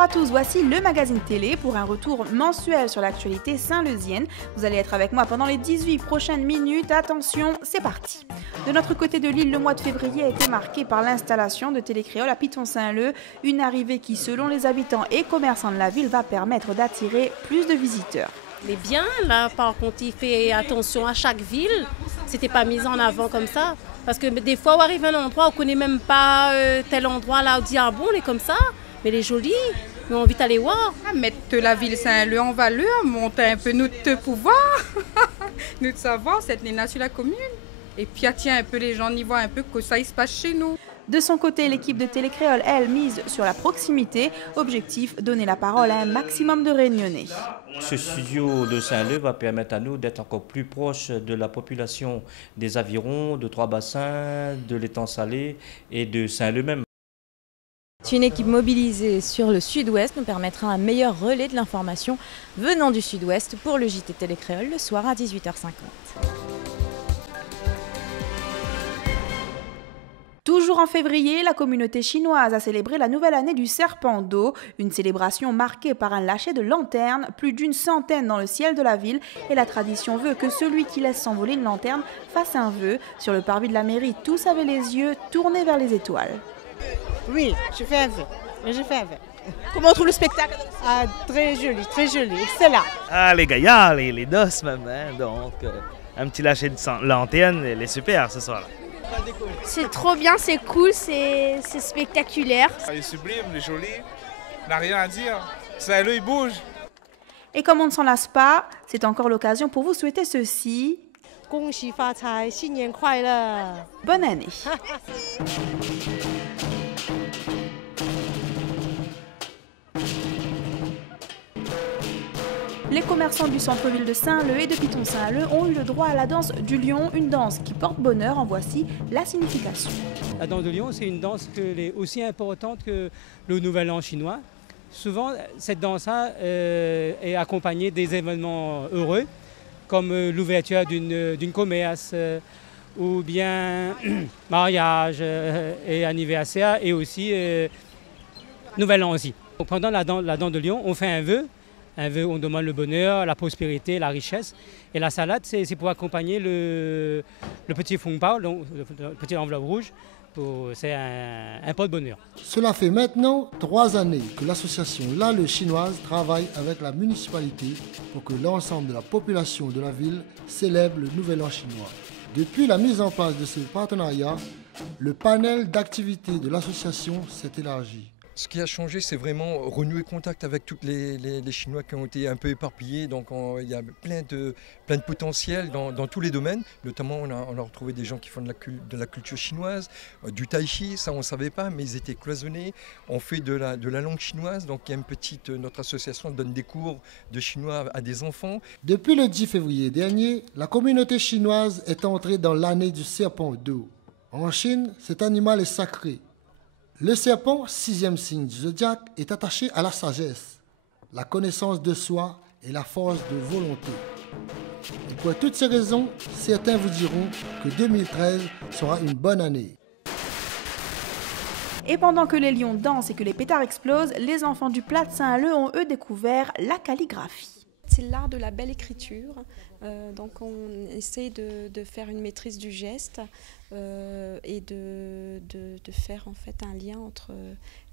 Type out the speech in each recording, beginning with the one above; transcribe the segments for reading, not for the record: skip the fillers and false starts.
Bonjour à tous, voici le magazine télé pour un retour mensuel sur l'actualité saint-leusienne. Vous allez être avec moi pendant les 18 prochaines minutes. Attention, c'est parti. De notre côté de l'île, le mois de février a été marqué par l'installation de Télécréole à Piton-Saint-Leu, une arrivée qui, selon les habitants et commerçants de la ville, va permettre d'attirer plus de visiteurs. Mais bien, là, par contre, il fait attention à chaque ville. C'était pas mis en avant comme ça. Parce que des fois, on arrive à un endroit, on ne connaît même pas tel endroit, là, on dit, ah bon, on est comme ça, mais elle est jolie, mais on a envie d'aller voir. Mettre la ville Saint-Leu en valeur, monter un peu notre pouvoir, notre savoir, cette née sur la commune. Et puis attirer un peu les gens, y voir un peu que ça il se passe chez nous. De son côté, l'équipe de Télécréole, elle, mise sur la proximité. Objectif, donner la parole à un maximum de Réunionnais. Ce studio de Saint-Leu va permettre à nous d'être encore plus proches de la population des avirons, de Trois-Bassins, de l'étang salé et de Saint-Leu même. Une équipe mobilisée sur le sud-ouest nous permettra un meilleur relais de l'information venant du sud-ouest pour le JT Télécréole le soir à 18h50. Toujours en février, la communauté chinoise a célébré la nouvelle année du serpent d'eau, une célébration marquée par un lâcher de lanternes, plus d'une centaine dans le ciel de la ville, et la tradition veut que celui qui laisse s'envoler une lanterne fasse un vœu. Sur le parvis de la mairie, tous avaient les yeux tournés vers les étoiles. Oui, je fais un vœu. Je fais un vœu. Comment on trouve le spectacle? Ah, très joli, excellent. Ah, les gaillards, les noces même, hein, donc un petit lâcher de lanterne, elle est super ce soir-là. C'est trop bien, c'est cool, c'est spectaculaire. Elle est sublime, elle est jolie, on n'a rien à dire. Saint-Leu, il bouge. Et comme on ne s'en lasse pas, c'est encore l'occasion pour vous souhaiter ceci. Bonne année. Les commerçants du centre-ville de Saint-Leu et de Piton-Saint-Leu ont eu le droit à la danse du lion, une danse qui porte bonheur. En voici la signification. La danse du lion, c'est une danse qui est aussi importante que le Nouvel An chinois. Souvent, cette danse-là est accompagnée des événements heureux, comme l'ouverture d'une commerce, ou bien mariage et anniversaire, et aussi Nouvel An aussi. Donc, pendant la danse de lion, on fait un vœu. On demande le bonheur, la prospérité, la richesse. Et la salade, c'est pour accompagner le petit fond pao, donc le petit enveloppe rouge. C'est un pot de bonheur. Cela fait maintenant 3 années que l'association Lale chinoise travaille avec la municipalité pour que l'ensemble de la population de la ville célèbre le Nouvel An chinois. Depuis la mise en place de ce partenariat, le panel d'activités de l'association s'est élargi. Ce qui a changé, c'est vraiment renouer contact avec tous les Chinois qui ont été un peu éparpillés. Donc il y a plein de potentiel dans tous les domaines. Notamment, on a retrouvé des gens qui font de la culture chinoise, du tai chi, ça on ne savait pas, mais ils étaient cloisonnés. On fait de la langue chinoise, donc il y a notre association donne des cours de chinois à des enfants. Depuis le 10 février dernier, la communauté chinoise est entrée dans l'année du serpent d'eau. En Chine, cet animal est sacré. Le serpent, 6e signe du zodiaque, est attaché à la sagesse, la connaissance de soi et la force de volonté. Et pour toutes ces raisons, certains vous diront que 2013 sera une bonne année. Et pendant que les lions dansent et que les pétards explosent, les enfants du Plat de Saint-Leu ont eux découvert la calligraphie. C'est l'art de la belle écriture, donc on essaie de faire une maîtrise du geste et de faire en fait un lien entre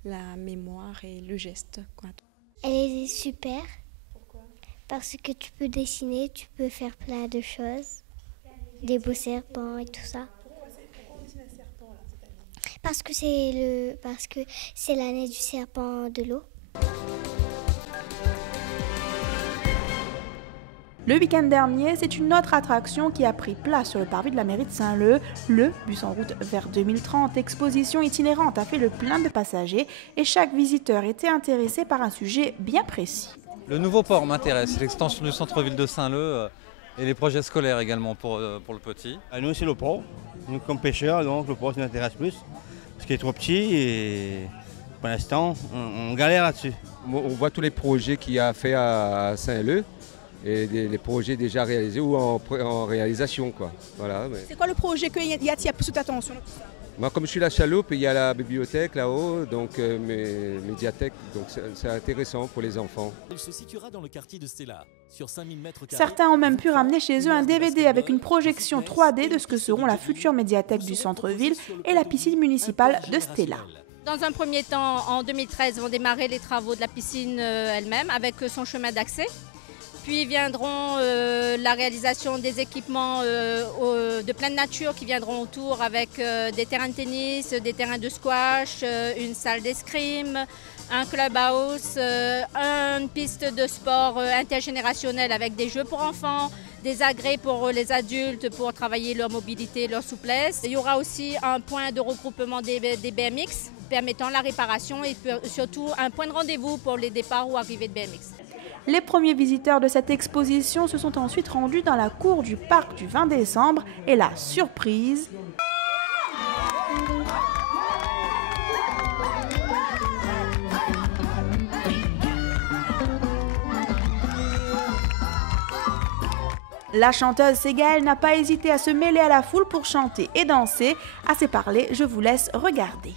la mémoire et le geste. Elle est super. Pourquoi? Parce que tu peux dessiner, tu peux faire plein de choses, des beaux serpents et tout ça. Pourquoi on dessine un serpent là cette année? Parce que c'est l'année du serpent de l'eau. Le week-end dernier, c'est une autre attraction qui a pris place sur le parvis de la mairie de Saint-Leu. Le bus en route vers 2030, exposition itinérante, a fait le plein de passagers et chaque visiteur était intéressé par un sujet bien précis. Le nouveau port m'intéresse, l'extension du centre-ville de Saint-Leu et les projets scolaires également pour le petit. Nous, c'est le port. Nous, comme pêcheurs, donc le port nous intéresse plus parce qu'il est trop petit et pour l'instant, on galère là-dessus. On voit tous les projets qu'il y a fait à Saint-Leu. Et des projets déjà réalisés ou en réalisation, quoi. Voilà, mais... C'est quoi le projet qui attire plus toute attention? Moi, comme je suis la chaloupe, il y a la bibliothèque là-haut, donc médiathèque, donc c'est intéressant pour les enfants. Il se situera dans le quartier de Stella, sur 5000 mètres carrés. Certains ont même pu ramener chez eux un DVD avec une projection 3D de ce que seront la future médiathèque du centre-ville et la piscine municipale de Stella. Dans un premier temps, en 2013, vont démarrer les travaux de la piscine elle-même avec son chemin d'accès. Puis viendront la réalisation des équipements de pleine nature qui viendront autour avec des terrains de tennis, des terrains de squash, une salle d'escrime, un clubhouse, une piste de sport intergénérationnelle avec des jeux pour enfants, des agrès pour les adultes pour travailler leur mobilité, leur souplesse. Il y aura aussi un point de regroupement des BMX permettant la réparation et surtout un point de rendez-vous pour les départs ou arrivées de BMX. Les premiers visiteurs de cette exposition se sont ensuite rendus dans la cour du parc du 20 décembre et la surprise... La chanteuse Ségaël n'a pas hésité à se mêler à la foule pour chanter et danser. Assez parlé, je vous laisse regarder.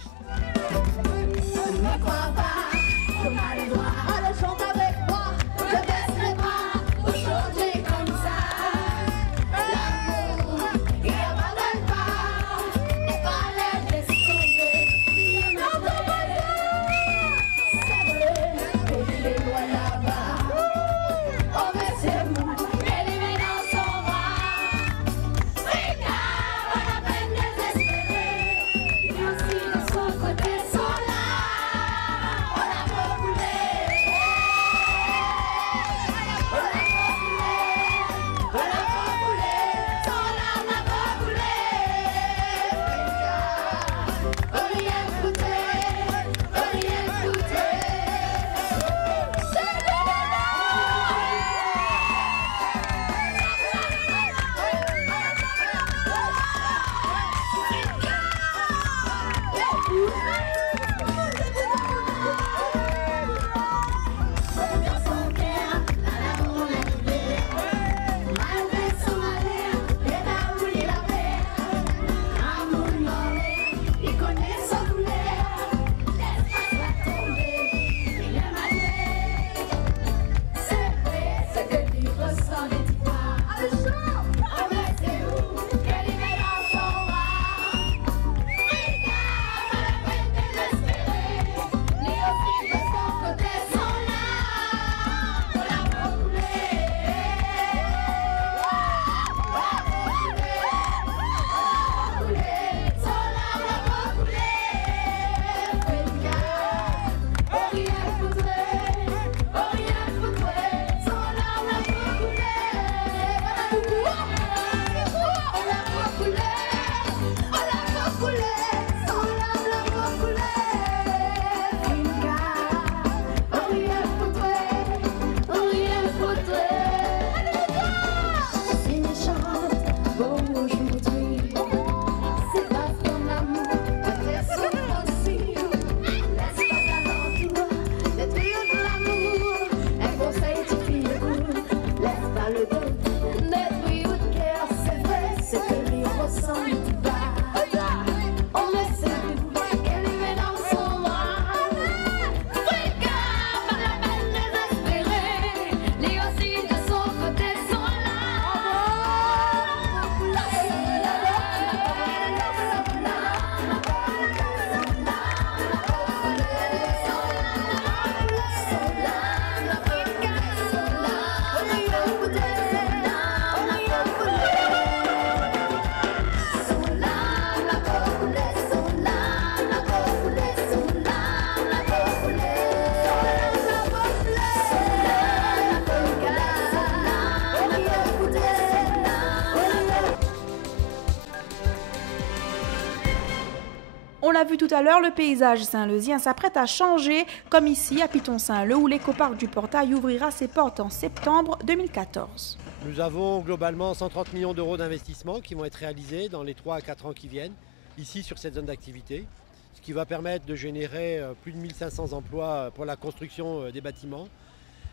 On l'a vu tout à l'heure, le paysage saint-leusien s'apprête à changer, comme ici à Piton-Saint-Leu, où l'écoparc du Portail ouvrira ses portes en septembre 2014. Nous avons globalement 130 millions d'euros d'investissement qui vont être réalisés dans les 3 à 4 ans qui viennent, ici sur cette zone d'activité, ce qui va permettre de générer plus de 1500 emplois pour la construction des bâtiments,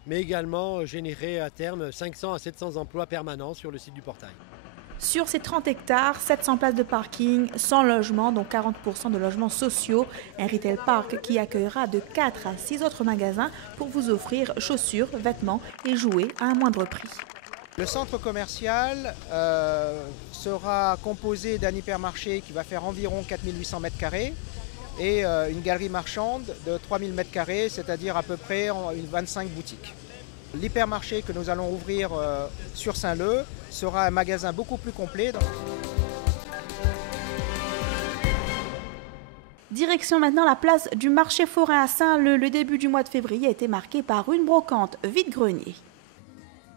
mais également générer à terme 500 à 700 emplois permanents sur le site du Portail. Sur ces 30 hectares, 700 places de parking, 100 logements, dont 40% de logements sociaux. Un retail park qui accueillera de 4 à 6 autres magasins pour vous offrir chaussures, vêtements et jouets à un moindre prix. Le centre commercial sera composé d'un hypermarché qui va faire environ 4800 m² et une galerie marchande de 3000 m², c'est-à-dire à peu près 25 boutiques. L'hypermarché que nous allons ouvrir sur Saint-Leu sera un magasin beaucoup plus complet. Direction maintenant la place du marché forain à Saint-Leu. Le début du mois de février a été marqué par une brocante vide-grenier.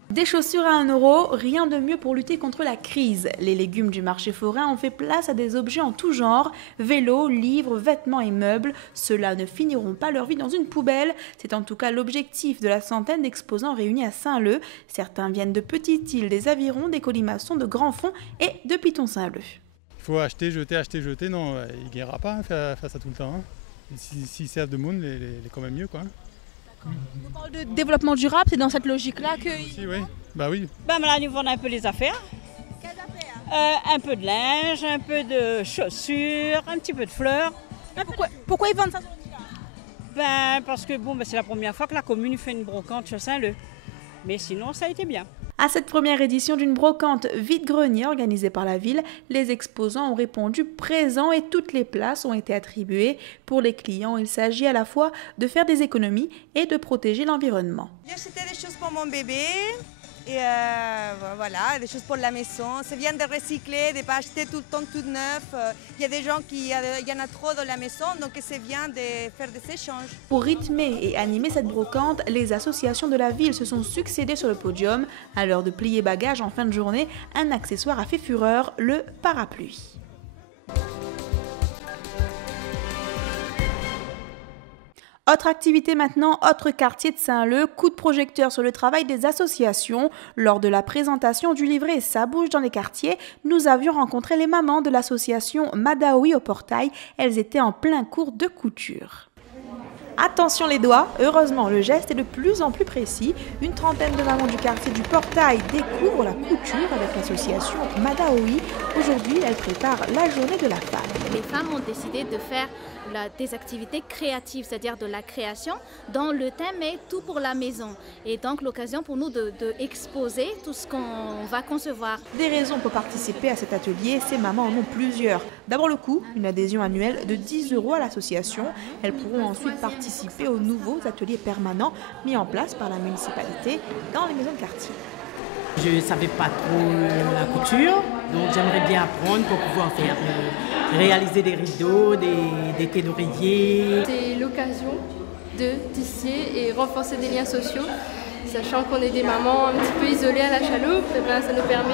Des chaussures à 1 €, rien de mieux pour lutter contre la crise. Les légumes du marché forain ont fait place à des objets en tout genre, vélos, livres, vêtements et meubles. Ceux-là ne finiront pas leur vie dans une poubelle. C'est en tout cas l'objectif de la centaine d'exposants réunis à Saint-Leu. Certains viennent de Petite-Île, des Avirons, des Colimaçons, de Grandfond et de Piton-Saint-Leu. Il faut acheter, jeter, non, il ne gagnera pas face à tout le temps. Hein. S'ils servent de monde, les quand même mieux, quoi. On parle de développement durable, c'est dans cette logique-là que... Oui, bah oui. Là, nous vendons un peu les affaires. Quelles affaires? Un peu de linge, un peu de chaussures, un petit peu de fleurs. Pourquoi ils vendent ça sur le marché? Parce que c'est la première fois que la commune fait une brocante sur Saint-Leu. Mais sinon, ça a été bien. À cette première édition d'une brocante vide-grenier organisée par la ville, les exposants ont répondu présents et toutes les places ont été attribuées. Pour les clients, il s'agit à la fois de faire des économies et de protéger l'environnement. J'ai acheté des choses pour mon bébé et voilà, des choses pour la maison. C'est bien de recycler, de ne pas acheter tout le temps tout neuf. Il y a des gens il y en a trop dans la maison, donc c'est bien de faire des échanges. Pour rythmer et animer cette brocante, les associations de la ville se sont succédées sur le podium. À l'heure de plier bagages en fin de journée, un accessoire a fait fureur, le parapluie. Autre activité maintenant, autre quartier de Saint-Leu, coup de projecteur sur le travail des associations. Lors de la présentation du livret Ça bouge dans les quartiers, nous avions rencontré les mamans de l'association Madaoui au Portail. Elles étaient en plein cours de couture. Attention les doigts, heureusement le geste est de plus en plus précis. Une trentaine de mamans du quartier du Portail découvrent la couture avec l'association Madaoui. Aujourd'hui, elles préparent la journée de la femme. Les femmes ont décidé de faire des activités créatives, c'est-à-dire de la création, dont le thème est tout pour la maison. Et donc l'occasion pour nous de exposer tout ce qu'on va concevoir. Des raisons pour participer à cet atelier, ces mamans en ont plusieurs. D'abord le coût, une adhésion annuelle de 10 € à l'association. Elles pourront ensuite participer aux nouveaux ateliers permanents mis en place par la municipalité dans les maisons de quartier. Je ne savais pas trop la couture, donc j'aimerais bien apprendre pour pouvoir faire réaliser des rideaux, des thés d'oreiller. C'est l'occasion de tisser et renforcer des liens sociaux, sachant qu'on est des mamans un petit peu isolées à la chaloupe. Et ça nous permet,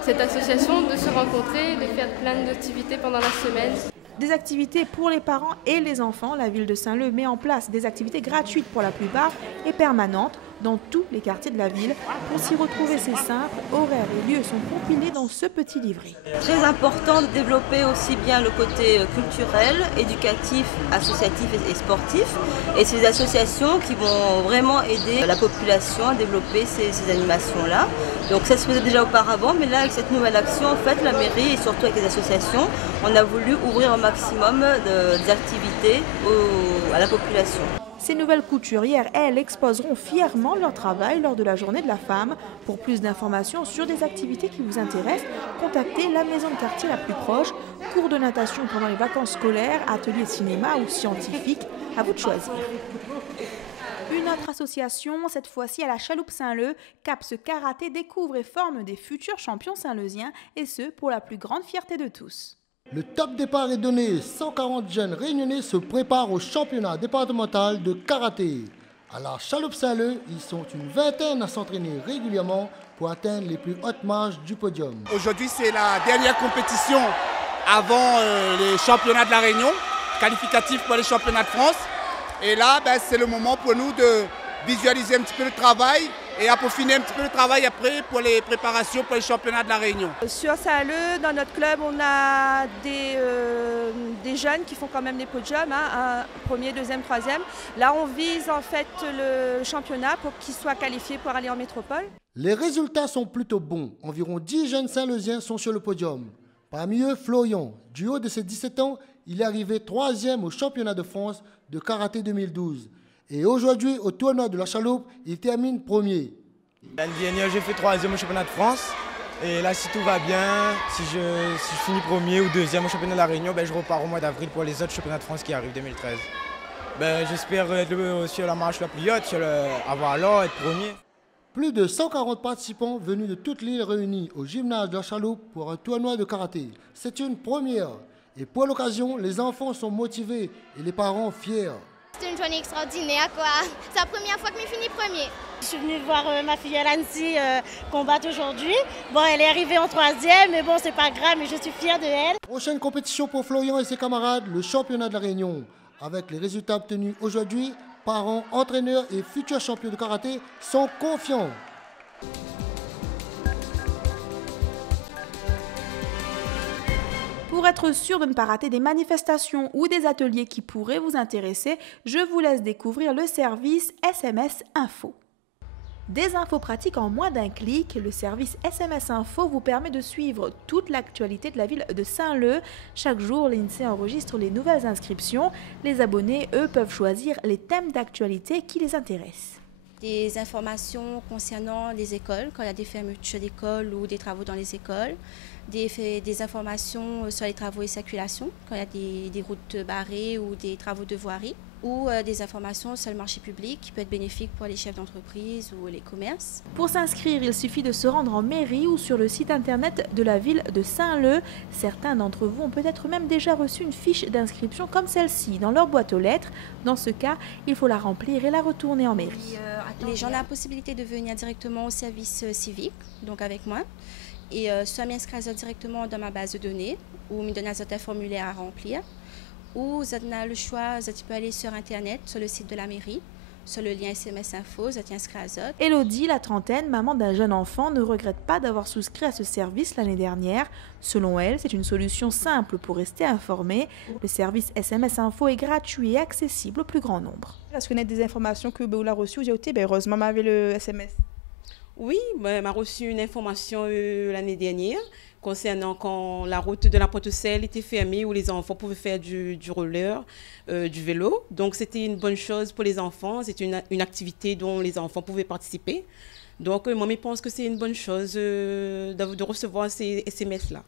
cette association de se rencontrer, de faire plein d'activités pendant la semaine. Des activités pour les parents et les enfants. La ville de Saint-Leu met en place des activités gratuites pour la plupart et permanentes dans tous les quartiers de la ville. Pour s'y retrouver, c'est simple, horaires et lieux sont compilés dans ce petit livret. Très important de développer aussi bien le côté culturel, éducatif, associatif et sportif. Et ces associations qui vont vraiment aider la population à développer ces animations-là. Donc ça se faisait déjà auparavant, mais là avec cette nouvelle action, en fait, la mairie et surtout avec les associations, on a voulu ouvrir un maximum d'activités à la population. Ces nouvelles couturières, elles, exposeront fièrement leur travail lors de la journée de la femme. Pour plus d'informations sur des activités qui vous intéressent, contactez la maison de quartier la plus proche, cours de natation pendant les vacances scolaires, ateliers cinéma ou scientifiques, à vous de choisir. Une autre association, cette fois-ci à la Chaloupe Saint-Leu, Caps Karaté découvre et forme des futurs champions saint-leusiens, et ce, pour la plus grande fierté de tous. Le top départ est donné. 140 jeunes réunionnais se préparent au championnat départemental de karaté. À la Chaloupe Saint-Leu, ils sont une vingtaine à s'entraîner régulièrement pour atteindre les plus hautes marches du podium. Aujourd'hui, c'est la dernière compétition avant les championnats de la Réunion, qualificatif pour les championnats de France. Et là, c'est le moment pour nous de visualiser un petit peu le travail et à peaufiner un petit peu le travail après pour les préparations pour les championnats de la Réunion. Sur Saint-Leu, dans notre club, on a des jeunes qui font quand même des podiums, un premier, deuxième, troisième. Là, on vise en fait le championnat pour qu'ils soient qualifiés pour aller en métropole. Les résultats sont plutôt bons. Environ 10 jeunes Saint-Leusiens sont sur le podium. Parmi eux, Florian. Du haut de ses 17 ans, il est arrivé 3e au championnat de France de karaté 2012. Et aujourd'hui, au tournoi de la Chaloupe, il termine premier. L'année dernière, j'ai fait 3e au championnat de France. Et là, si tout va bien, si je finis premier ou 2e au championnat de la Réunion, je repars au mois d'avril pour les autres championnats de France qui arrivent 2013. J'espère être sur la marche la plus haute, avoir l'or, être premier. Plus de 140 participants venus de toute l'île réunis au gymnase de la Chaloupe pour un tournoi de karaté. C'est une première. Et pour l'occasion, les enfants sont motivés et les parents fiers. C'est une journée extraordinaire, quoi. C'est la première fois que je finis premier. Je suis venue voir ma fille Alansi combattre aujourd'hui. Bon, elle est arrivée en 3e, mais bon, c'est pas grave, mais je suis fière de elle. Prochaine compétition pour Florian et ses camarades, le championnat de la Réunion. Avec les résultats obtenus aujourd'hui, parents, entraîneurs et futurs champions de karaté sont confiants. Pour être sûr de ne pas rater des manifestations ou des ateliers qui pourraient vous intéresser, je vous laisse découvrir le service SMS Info. Des infos pratiques en moins d'un clic, le service SMS Info vous permet de suivre toute l'actualité de la ville de Saint-Leu. Chaque jour, l'INSEE enregistre les nouvelles inscriptions. Les abonnés, eux, peuvent choisir les thèmes d'actualité qui les intéressent. Des informations concernant les écoles, quand il y a des fermetures d'écoles ou des travaux dans les écoles. Des informations sur les travaux et circulation, quand il y a des routes barrées ou des travaux de voirie. Ou des informations sur le marché public qui peut être bénéfique pour les chefs d'entreprise ou les commerces. Pour s'inscrire, il suffit de se rendre en mairie ou sur le site internet de la ville de Saint-Leu. Certains d'entre vous ont peut-être même déjà reçu une fiche d'inscription comme celle-ci dans leur boîte aux lettres. Dans ce cas, il faut la remplir et la retourner en mairie. Les gens ont la possibilité de venir directement au service civique, donc avec moi, et soit m'inscrire directement dans ma base de données ou me donner un formulaire à remplir. Ou vous avez le choix, vous pouvez aller sur Internet, sur le site de la mairie, sur le lien SMS Info, vous êtes inscrit à Zot. Elodie, la trentaine, maman d'un jeune enfant, ne regrette pas d'avoir souscrit à ce service l'année dernière. Selon elle, c'est une solution simple pour rester informée. Le service SMS Info est gratuit et accessible au plus grand nombre. Est-ce qu'on a des informations que vous avez reçues aujourd'hui? Heureusement, m'avait le SMS. Oui, m'a reçu une information l'année dernière concernant quand la route de la Pointe-Sel était fermée où les enfants pouvaient faire du roller, du vélo. Donc c'était une bonne chose pour les enfants, c'était une activité dont les enfants pouvaient participer. Donc moi je pense que c'est une bonne chose de recevoir ces SMS-là.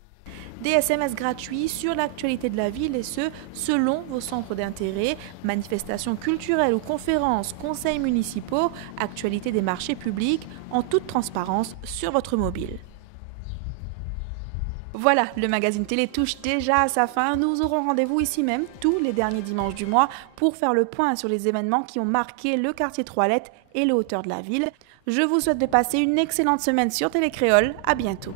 Des SMS gratuits sur l'actualité de la ville et ce, selon vos centres d'intérêt, manifestations culturelles ou conférences, conseils municipaux, actualité des marchés publics, en toute transparence sur votre mobile. Voilà, le magazine télé touche déjà à sa fin. Nous aurons rendez-vous ici même tous les derniers dimanches du mois pour faire le point sur les événements qui ont marqué le quartier Trois-Lettres et les hauteurs de la ville. Je vous souhaite de passer une excellente semaine sur Télé Créole. À bientôt.